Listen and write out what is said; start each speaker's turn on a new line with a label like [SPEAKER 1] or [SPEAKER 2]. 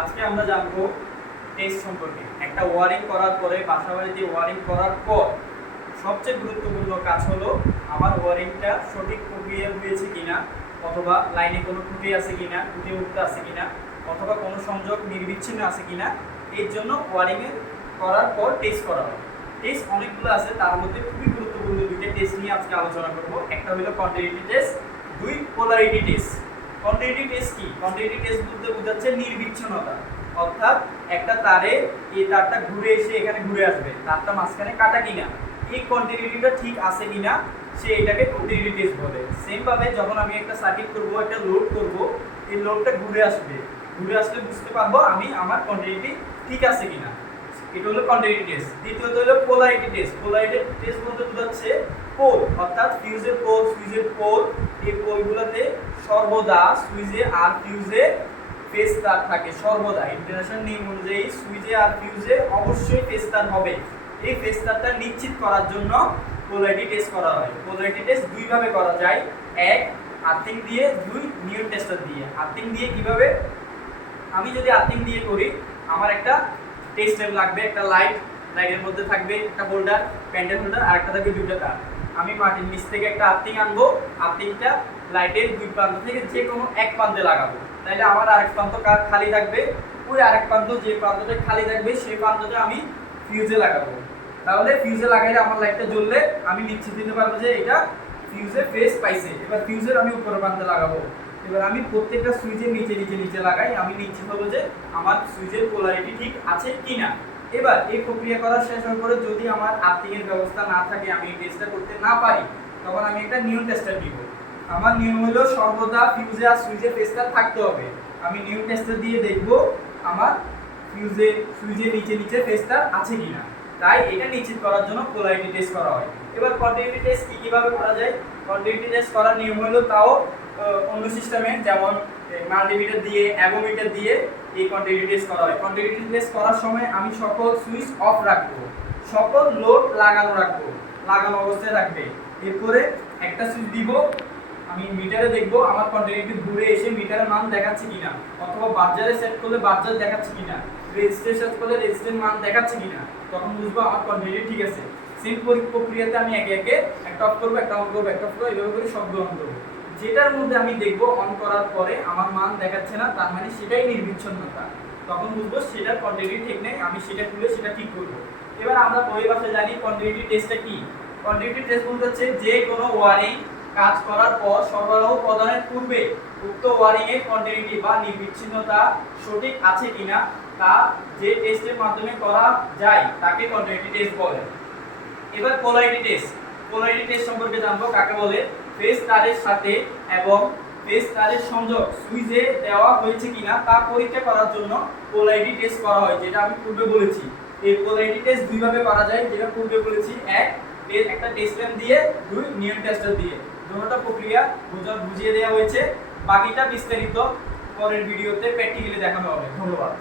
[SPEAKER 1] আজকে আমরা জানব টেস্ট সম্পর্কে। একটা ওয়ারিং করার পরে বাসা বাড়িতে ওয়ারিং করার পর সবচেয়ে গুরুত্বপূর্ণ কাজ হলো, আমার ওয়ারিংটা সঠিক প্রক্রিয়া হয়েছে কিনা, অথবা লাইনে কোনো ত্রুটি আছে কিনা, ত্রুটি উঠতে আছে কিনা, অথবা কোনো সংযোগ নির্বিচ্ছিন্ন আছে কিনা, এর জন্য ওয়ারিংয়ে করার পর টেস্ট করা হয় টেস্ট অনেকগুলো আছে, তার মধ্যে খুবই গুরুত্বপূর্ণ দুইটা টেস্ট নিয়ে আজকে আলোচনা করব। একটা হলো কন্টিনিউটি টেস্ট দুই পোলারিটি টেস্ট কন্টিনিউটি টেস্ট কি? কন্টিনিউটি টেস্ট বলতে বোঝাচ্ছে নির্বিচ্ছিন্নতা। অর্থাৎ একটা তারে এই তারটা ঘুরে এসে এখানে ঘুরে আসবে। তারটা মাঝখানে কাটা কিনা? এই কন্টিনিউটিটা ঠিক আছে কিনা? সে এটাকে কন্টিনিউটি টেস্ট বলে। সেম ভাবে যখন আমি একটা সার্কিট করব, একটা লোড করব, এই লোডটা ঘুরে আসবে। ঘুরে আসলে বুঝতে পারব আমি আমার কন্টিনিউটি ঠিক আছে কিনা। এটা হলো কন্টিনিউটি টেস্ট দ্বিতীয়ত হলো পোলারিটি টেস্ট পোলারিটি টেস্ট বলতে বোঝাচ্ছে পোল অর্থাৎ ফিউজের পোল সুইচের পোল এই পোলগুলোতে সর্বদা সুইজে আর ফিউজে ফেস তার থাকে, সর্বদা। ইন্টারন্যাশনাল নিয়ম অনুযায়ী সুইচে আর ফিউজে অবশ্যই ফেস তার হবে। এই ফেস তারটা নিশ্চিত করার জন্য পোলারিটি টেস্ট করা হয়। পোলারিটি টেস্ট দুইভাবে করা যায়। এক, আর্থিং দিয়ে, দুই নিউন টেস্টার দিয়ে। আর্থিং দিয়ে কীভাবে? আমি যদি আর্থিং দিয়ে করি, আমার একটা টেস্ট টেপ লাগবে, একটা লাইট লাইটের মধ্যে থাকবে, একটা হোল্ডার প্যান্ডেল হোল্ডার আর একটা থাকবে দুইটা তার আমি মাটির নিচ থেকে একটা আর্থিং আনব আর্থিংটা লাইটের দুই প্রান্ত থেকে যে কোনো এক প্রান্তে লাগাবো। তাহলে আমার আরেক প্রান্ত খালি থাকবে, ওই আরেক প্রান্ত যে প্রান্তটা খালি থাকবে, সেই প্রান্তটা আমি ফিউজে লাগাবো। তাহলে ফিউজে লাগাইলে আমার লাইটটা জ্বললে আমি নিশ্চিত দিতে পারব যে এটা ফিউজে ফেস পাইছে। এবার ফিউজের আমি উপরের প্রান্তে লাগাবো। এবার আমি প্রত্যেকটা সুইচের নিচে নিচে নিচে লাগাই। আমি নিশ্চিত হব যে আমার সুইচের পোলারিটি ঠিক আছে কিনা। এবার এই প্রক্রিয়া করা শেষ হওয়ার পরে যদি আমার আর্থিং এর ব্যবস্থা না থাকে, আমি এই টেস্টটা করতে না পারি, তখন আমি একটা নিউ টেস্টার দিব আমার নিয়ম হলো সর্বদা ফিউজে আর সুইচে টেস্টার থাকতে হবে। আমি নিউ টেস্টার দিয়ে দেখব আমার ফিউজে সুইচের নিচে নিচে টেস্টার আছে কিনা। তাই এটা নিশ্চিত করার জন্য পোলারিটি টেস্ট করা হয়। এবার কন্টিনিউটি টেস্ট কি, কীভাবে করা যায়? কন্টিনিউটি টেস্ট করার নিয়ম হলো তাও অন্য সিস্টেমে যেমন মাল্টিমিটার দিয়ে অ্যাবোমিটার দিয়ে এই কন্টিনিউটি টেস্ট করা হয়। কন্টিনিউটি টেস্ট করার সময় আমি সকল সুইচ অফ রাখব। সকল লোড লাগানো রাখব। লাগানো অবস্থায় রাখবে। এরপরে একটা সুইচ দিব। আমি মিটারে দেখব আমার কন্টিনিউটি ঘুরে এসে মিটারের মান দেখাচ্ছে কিনা। অথবা বাজারে সেট করলে বাজার দেখাচ্ছে কিনা। রেজিস্ট্রেশন সেট করলে রেজিস্ট্রেশন মান দেখাচ্ছে কিনা। তখন বুঝব আমার কন্টিনিউটি ঠিক আছে। সেম প্রক্রিয়াতে আমি একে একে একটা অফ করব, একটা অন করব, একটা অফ করব, এইভাবে করে সবগুলো অন করব। যেটার মধ্যে আমি দেখব অন করার পরে আমার মান দেখাচ্ছে না, তার মানে সেটাই নির্বিচ্ছিন্নতা। তখন বুঝব সেটার কন্টিনিউটি ঠিক নেই, আমি সেটা খুলে সেটা ঠিক করব। এবার আমরা বই ভাষায় জানি কন্টিনিউটি টেস্টটা কি? কন্টিনিউটি টেস্ট বলতে হচ্ছে যে কোনো ওয়ারিং কাজ করার পর সরবরাহ প্রদানের পূর্বে উক্ত ওয়ারিং এর কন্টিনিউটি বা নির্বিচ্ছিন্নতা সঠিক আছে কিনা তা যে টেস্টের মাধ্যমে করা যায়, তাকে কন্টিনিউটি টেস্ট বলে। এবার পোলারিটি টেস্ট পোলারিটি টেস্ট সম্পর্কে জানব, কাকে বলে? ফেস তারের সাথে এবং ফেস তারের সংযোগ সুইচে দেওয়া হয়েছে কিনা তা পরীক্ষা করার জন্য পোলারিটি টেস্ট করা হয়, যেটা আমি পূর্বে বলেছি। এই পোলারিটি টেস্ট দুইভাবে করা যায়, যেটা পূর্বে বলেছি, এক একটা টেস্ট ল্যাম্প দিয়ে, দুই, নিয়ম টেস্টার দিয়ে। দুটোটা প্রক্রিয়া বোঝা বুঝিয়ে দেওয়া হয়েছে। বাকিটা বিস্তারিত পরের ভিডিওতে প্র্যাকটিক্যালি দেখানো হবে। ধন্যবাদ।